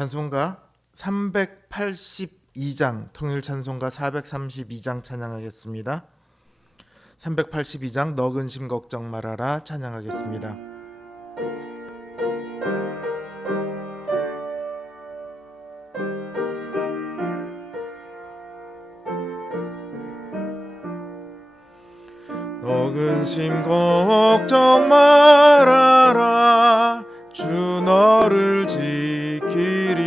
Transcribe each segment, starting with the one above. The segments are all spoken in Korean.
찬송가 382장, 통일 찬송가 432장 찬양하겠습니다. 382장 너 근심 걱정 말아라 찬양하겠습니다. 너 근심 걱정 말아라 주 너를 지키리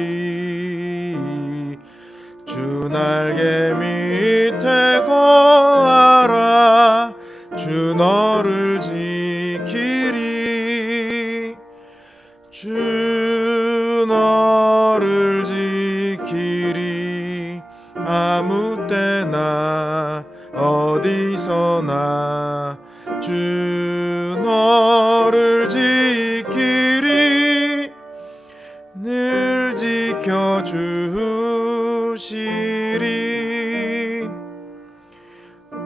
주 날개 밑에 거하라 주 너를 지키리 주 너를 지키리 아무 때나 어디서나 주 너를 지키리 늘 지켜주시리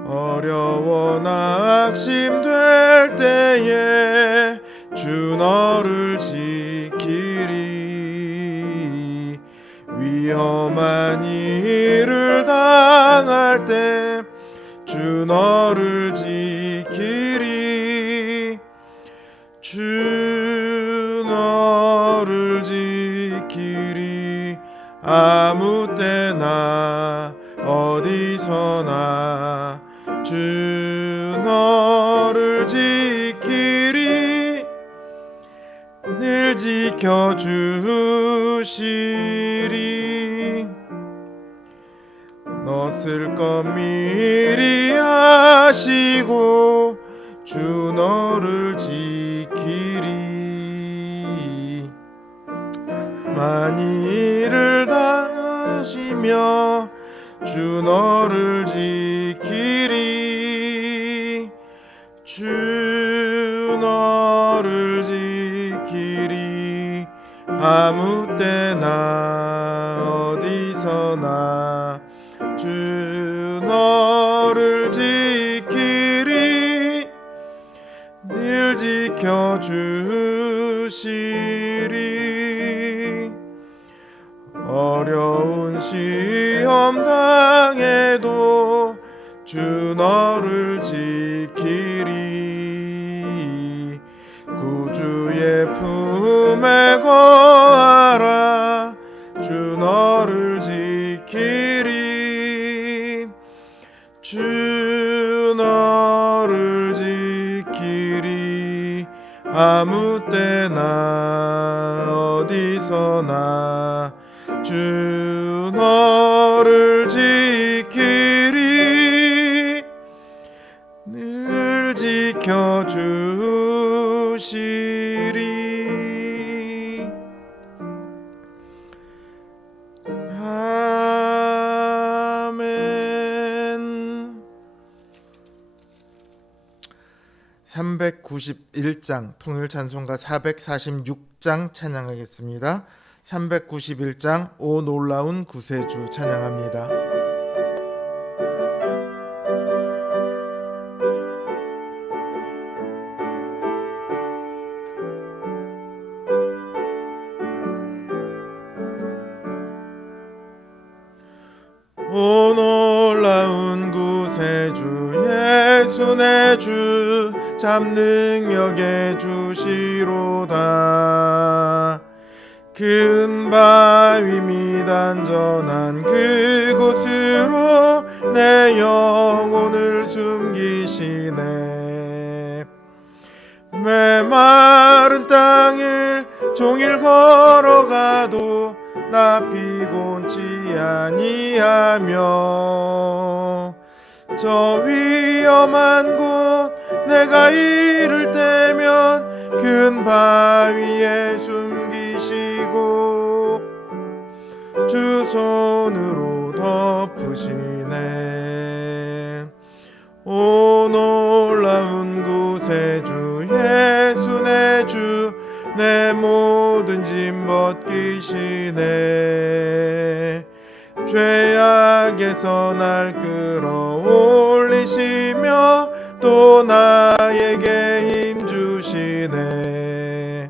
어려워 낙심될 때에 주 너를 지키리 위험한 일을 당할 때 주 너를 지키리 주 너를 지키리 아무 때나 어디서나 주 너를 지키리 늘 지켜주시리 너 쓸 것 미리 하시고 주 너를 지키리 만일을 다하시며 주 너를 지키리 주 너를 지키리 아무 때나 어디서나 주 너를 지키리 늘 지켜주시리 어려운 시험 당해도 주 너를 지키리 구주의 품에 거하라 주 너를 지키리 주 너를 지키리 아무 때나 어디서나 주 너를 지키리 늘 지켜주시리 아멘. 391장 통일 찬송가 446장 찬양하겠습니다. 391장 오 놀라운 구세주 찬양합니다. 오 놀라운 구세주 예수 내 주 잡능력의 주시로다 큰 바위 및 안전한 그곳으로 내 영혼을 숨기시네 메마른 땅을 종일 걸어가도 나 피곤치 아니하며 저 위험한 곳 내가 이를 때면 큰 바위에 숨기시고 주 손으로 덮으시네 오 놀라운 구세주 예수 내 주 내 모든 짐 벗기시네 죄악에서 날 끌어올리시며 또 나에게 힘 주시네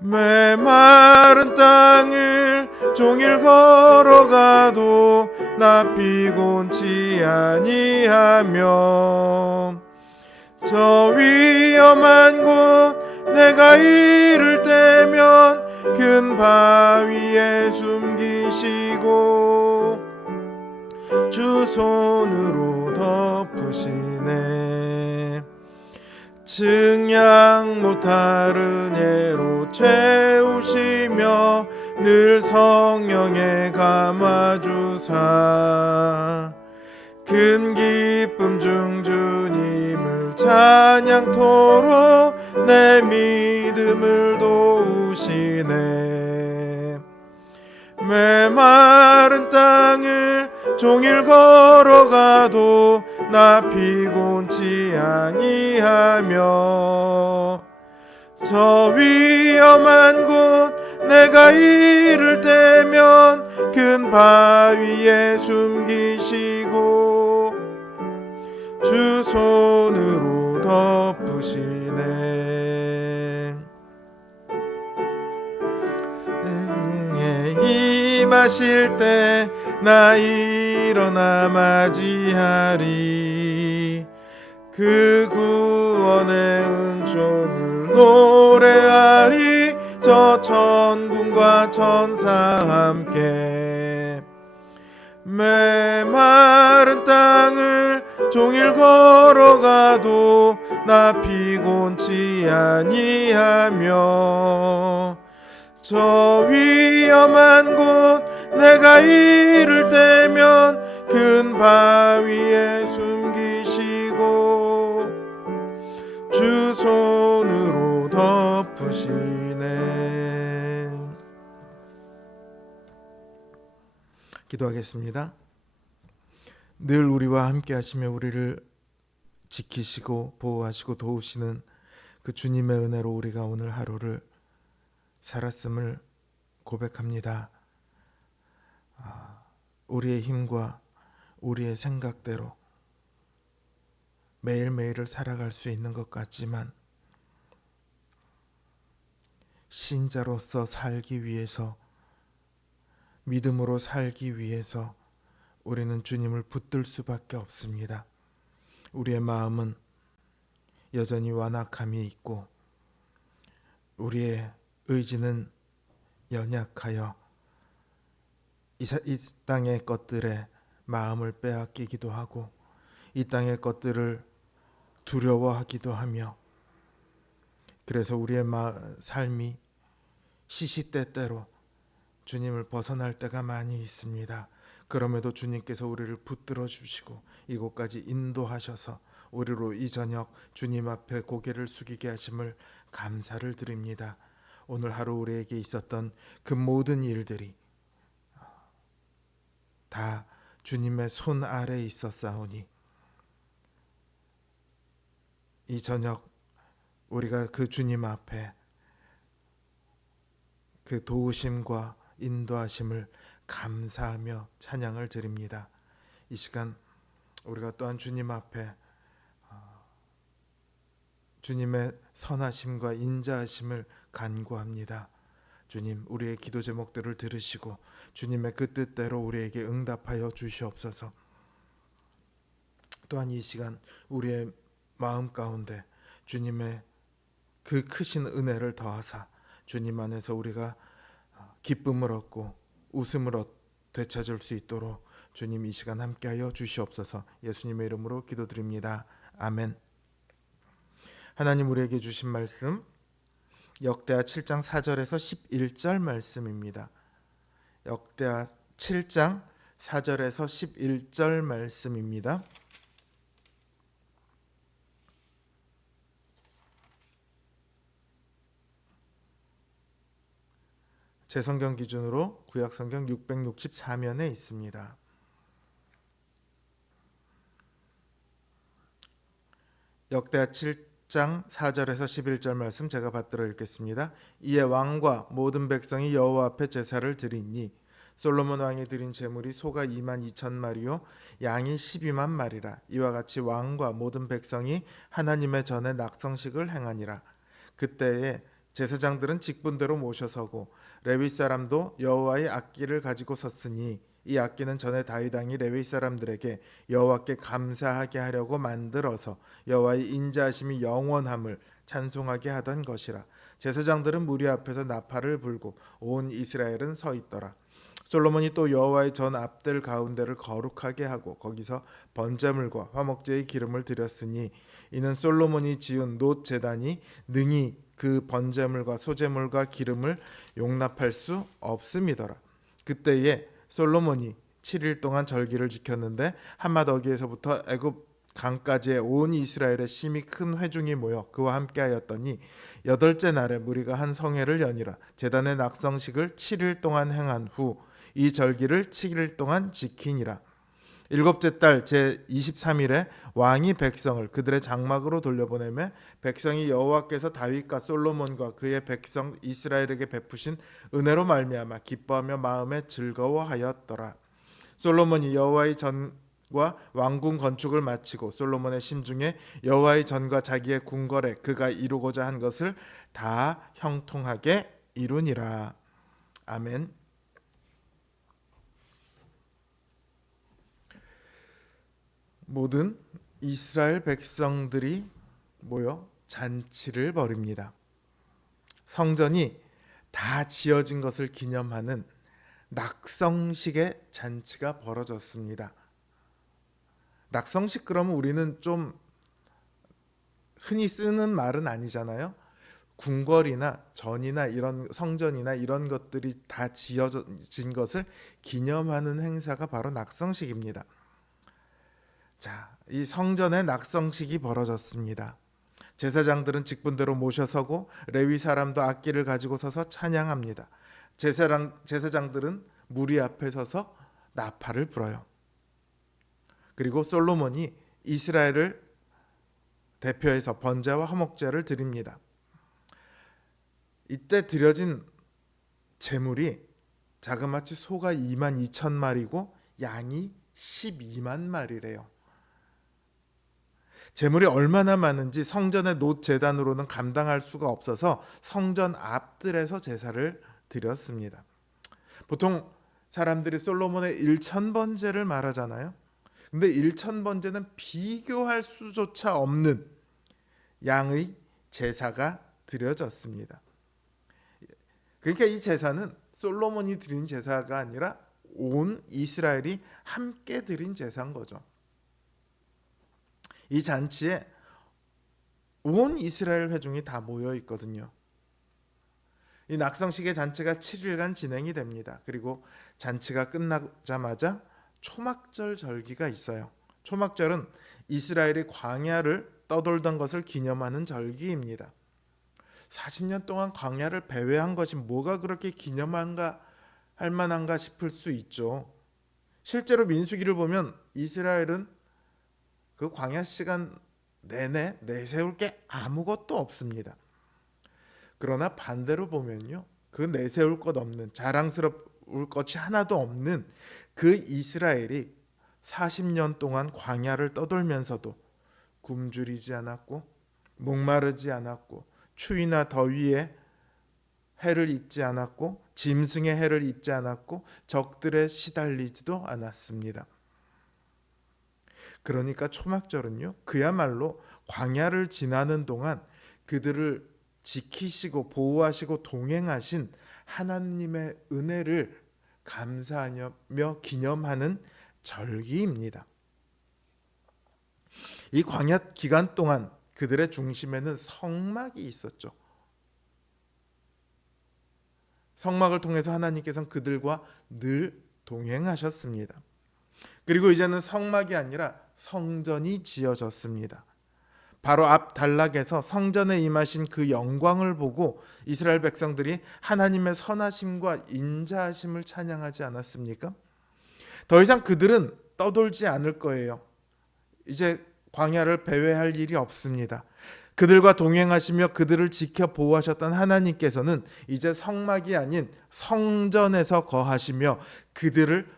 메마른 땅을 종일 걸어가도 나 피곤치 아니하며 저 위험한 곳 내가 이를 때면 큰 바위에 숨기시고 주 손으로 덮으시네. 증량 못하는 예로 채우시며 늘 성령에 감화주사 큰 기쁨 중 주님을 찬양토록 내 믿음을 도우시네. 메마른 땅을 종일 걸어가도 나 피곤치 아니하며 저 위험한 곳 내가 이를 때면 큰 바위에 숨기시고 주 손으로 덮으시네. 임하실 때 나 일어나 맞이하리. 그 구원의 은총을 노래하리. 저 천군과 천사 함께 메마른 땅을 종일 걸어가도 나 피곤치 아니하며 저 위험한 곳 내가 이를 때면 큰 바위에 숨기시고 주 손으로 덮으시네. 기도하겠습니다. 늘 우리와 함께 하시며 우리를 지키시고 보호하시고 도우시는 그 주님의 은혜로 우리가 오늘 하루를 살았음을 고백합니다. 우리의 힘과 우리의 생각대로 매일매일을 살아갈 수 있는 것 같지만 신자로서 살기 위해서, 믿음으로 살기 위해서 우리는 주님을 붙들 수밖에 없습니다. 우리의 마음은 여전히 완악함이 있고 우리의 의지는 연약하여 이 땅의 것들에 마음을 빼앗기기도 하고 이 땅의 것들을 두려워하기도 하며 그래서 우리의 삶이 시시때때로 주님을 벗어날 때가 많이 있습니다. 그럼에도 주님께서 우리를 붙들어 주시고 이곳까지 인도하셔서 우리로 이 저녁 주님 앞에 고개를 숙이게 하심을 감사를 드립니다. 오늘 하루 우리에게 있었던 그 모든 일들이 다 주님의 손 아래에 있었사오니 이 저녁 우리가 그 주님 앞에 그 도우심과 인도하심을 감사하며 찬양을 드립니다. 이 시간 우리가 또한 주님 앞에 주님의 선하심과 인자하심을 간구합니다. 주님, 우리의 기도 제목들을 들으시고 주님의 그 뜻대로 우리에게 응답하여 주시옵소서. 또한 이 시간 우리의 마음 가운데 주님의 그 크신 은혜를 더하사 주님 안에서 우리가 기쁨을 얻고 웃음을 되찾을 수 있도록 주님 이 시간 함께하여 주시옵소서. 예수님의 이름으로 기도드립니다. 아멘. 하나님 우리에게 주신 말씀 역대하 7장 4절에서 11절 말씀입니다. 역대하 7장 4절에서 11절 말씀입니다. 제 성경 기준으로 구약 성경 664면에 있습니다. 역대하 7장 4절에서 11절 말씀 제가 받들어 읽겠습니다. 이에 왕과 모든 백성이 여호와 앞에 제사를 드리니 솔로몬 왕이 드린 제물이 소가 2만 2천 마리요 양이 12만 마리라. 이와 같이 왕과 모든 백성이 하나님의 전에 낙성식을 행하니라. 그때에 제사장들은 직분대로 모셔서고 레위 사람도 여호와의 악기를 가지고 섰으니 이 악기는 전에 다윗 왕이 레위 사람들에게 여호와께 감사하게 하려고 만들어서 여호와의 인자하심이 영원함을 찬송하게 하던 것이라. 제사장들은 무리 앞에서 나팔을 불고 온 이스라엘은 서 있더라. 솔로몬이 또 여호와의 전 앞들 가운데를 거룩하게 하고 거기서 번제물과 화목제의 기름을 드렸으니 이는 솔로몬이 지은 놋 제단이 능히 그 번제물과 소제물과 기름을 용납할 수 없음이더라. 그때에 솔로몬이 7일 동안 절기를 지켰는데 한마더기에서부터 애굽 강까지의 온 이스라엘의 심히 큰 회중이 모여 그와 함께하였더니 여덟째 날에 무리가 한 성회를 여니라. 제단의 낙성식을 7일 동안 행한 후 이 절기를 7일 동안 지키니라. 일곱째 달 제 23일에 왕이 백성을 그들의 장막으로 돌려보내매 백성이 여호와께서 다윗과 솔로몬과 그의 백성 이스라엘에게 베푸신 은혜로 말미암아 기뻐하며 마음에 즐거워하였더라. 솔로몬이 여호와의 전과 왕궁 건축을 마치고 솔로몬의 심중에 여호와의 전과 자기의 궁궐에 그가 이루고자 한 것을 다 형통하게 이루니라. 아멘. 모든 이스라엘 백성들이 모여 잔치를 벌입니다. 성전이 다 지어진 것을 기념하는 낙성식의 잔치가 벌어졌습니다. 낙성식 그러면 우리는 좀 흔히 쓰는 말은 아니잖아요. 궁궐이나 전이나 이런 성전이나 이런 것들이 다 지어진 것을 기념하는 행사가 바로 낙성식입니다. 자, 이 성전의 낙성식이 벌어졌습니다. 제사장들은 직분대로 모셔서고 레위 사람도 악기를 가지고 서서 찬양합니다. 제사장들은 무리 앞에 서서 나팔을 불어요. 그리고 솔로몬이 이스라엘을 대표해서 번제와 화목제를 드립니다. 이때 드려진 제물이 자그마치 소가 22,000마리고 양이 12만 마리래요. 제물이 얼마나 많은지 성전의 놋 제단으로는 감당할 수가 없어서 성전 앞들에서 제사를 드렸습니다. 보통 사람들이 솔로몬의 1,000번제를 말하잖아요. 근데 1,000번제는 비교할 수조차 없는 양의 제사가 드려졌습니다. 그러니까 이 제사는 솔로몬이 드린 제사가 아니라 온 이스라엘이 함께 드린 제사인 거죠. 이 잔치에 온 이스라엘 회중이 다 모여 있거든요. 이 낙성식의 잔치가 7일간 진행이 됩니다. 그리고 잔치가 끝나자마자 초막절 절기가 있어요. 초막절은 이스라엘이 광야를 떠돌던 것을 기념하는 절기입니다. 40년 동안 광야를 배회한 것이 뭐가 그렇게 기념한가 할 만한가 싶을 수 있죠. 실제로 민수기를 보면 이스라엘은 그 광야 시간 내내 내세울 게 아무것도 없습니다. 그러나 반대로 보면요, 그 내세울 것 없는, 자랑스러울 것이 하나도 없는 그 이스라엘이 40년 동안 광야를 떠돌면서도 굶주리지 않았고 목마르지 않았고 추위나 더위에 해를 입지 않았고 짐승의 해를 입지 않았고 적들에 시달리지도 않았습니다. 그러니까 초막절은요, 그야말로 광야를 지나는 동안 그들을 지키시고 보호하시고 동행하신 하나님의 은혜를 감사하며 기념하는 절기입니다. 이 광야 기간 동안 그들의 중심에는 성막이 있었죠. 성막을 통해서 하나님께서는 그들과 늘 동행하셨습니다. 그리고 이제는 성막이 아니라 성전이 지어졌습니다. 바로 앞 단락에서 성전에 임하신 그 영광을 보고 이스라엘 백성들이 하나님의 선하심과 인자하심을 찬양하지 않았습니까? 더 이상 그들은 떠돌지 않을 거예요. 이제 광야를 배회할 일이 없습니다. 그들과 동행하시며 그들을 지켜 보호하셨던 하나님께서는 이제 성막이 아닌 성전에서 거하시며 그들을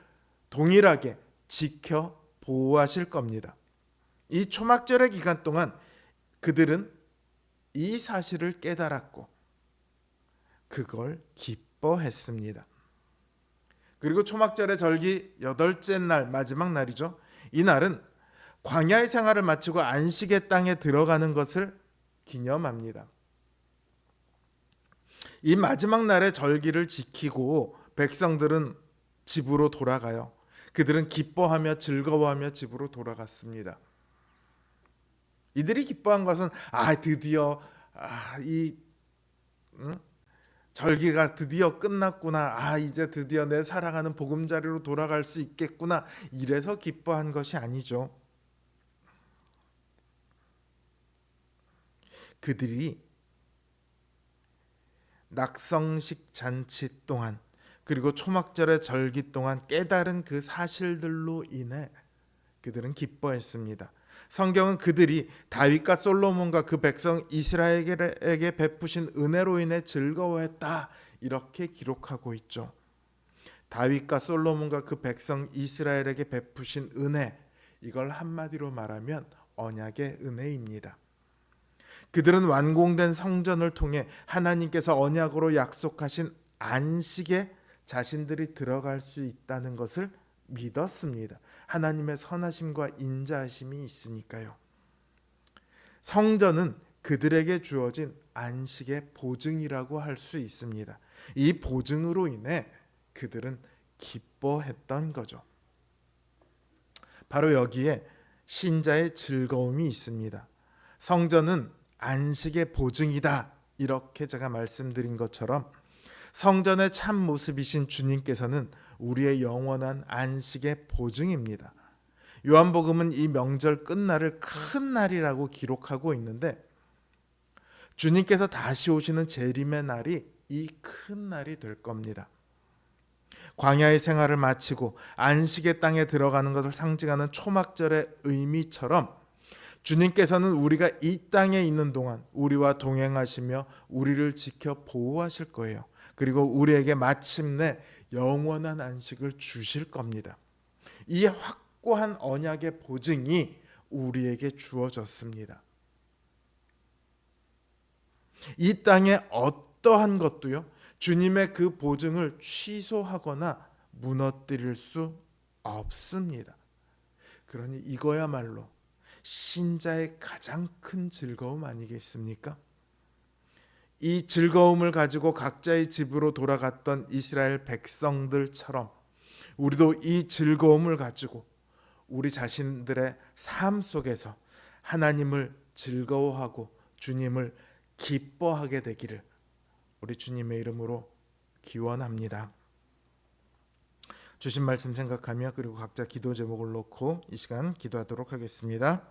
동일하게 지켜 보호하실 겁니다. 이 초막절의 기간 동안 그들은 이 사실을 깨달았고 그걸 기뻐했습니다. 그리고 초막절의 절기 8째 날, 마지막 날이죠. 이 날은 광야의 생활을 마치고 안식의 땅에 들어가는 것을 기념합니다. 이 마지막 날의 절기를 지키고 백성들은 집으로 돌아가요. 그들은 기뻐하며 즐거워하며 집으로 돌아갔습니다. 이들이 기뻐한 것은 드디어 이 절기가 드디어 끝났구나. 이제 드디어 내 사랑하는 보금자리로 돌아갈 수 있겠구나. 이래서 기뻐한 것이 아니죠. 그들이 낙성식 잔치 동안 그리고 초막절의 절기 동안 깨달은 그 사실들로 인해 그들은 기뻐했습니다. 성경은 그들이 다윗과 솔로몬과 그 백성 이스라엘에게 베푸신 은혜로 인해 즐거워했다 이렇게 기록하고 있죠. 다윗과 솔로몬과 그 백성 이스라엘에게 베푸신 은혜, 이걸 한마디로 말하면 언약의 은혜입니다. 그들은 완공된 성전을 통해 하나님께서 언약으로 약속하신 안식에 자신들이 들어갈 수 있다는 것을 믿었습니다. 하나님의 선하심과 인자하심이 있으니까요. 성전은 그들에게 주어진 안식의 보증이라고 할 수 있습니다. 이 보증으로 인해 그들은 기뻐했던 거죠. 바로 여기에 신자의 즐거움이 있습니다. 성전은 안식의 보증이다. 이렇게 제가 말씀드린 것처럼 성전의 참 모습이신 주님께서는 우리의 영원한 안식의 보증입니다. 요한복음은 이 명절 끝날을 큰 날이라고 기록하고 있는데 주님께서 다시 오시는 재림의 날이 이 큰 날이 될 겁니다. 광야의 생활을 마치고 안식의 땅에 들어가는 것을 상징하는 초막절의 의미처럼 주님께서는 우리가 이 땅에 있는 동안 우리와 동행하시며 우리를 지켜 보호하실 거예요. 그리고 우리에게 마침내 영원한 안식을 주실 겁니다. 이 확고한 언약의 보증이 우리에게 주어졌습니다. 이 땅에 어떠한 것도요, 주님의 그 보증을 취소하거나 무너뜨릴 수 없습니다. 그러니 이거야말로 신자의 가장 큰 즐거움 아니겠습니까? 이 즐거움을 가지고 각자의 집으로 돌아갔던 이스라엘 백성들처럼 우리도 이 즐거움을 가지고 우리 자신들의 삶 속에서 하나님을 즐거워하고 주님을 기뻐하게 되기를 우리 주님의 이름으로 기원합니다. 주신 말씀 생각하며 그리고 각자 기도 제목을 놓고 이 시간 기도하도록 하겠습니다.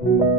네.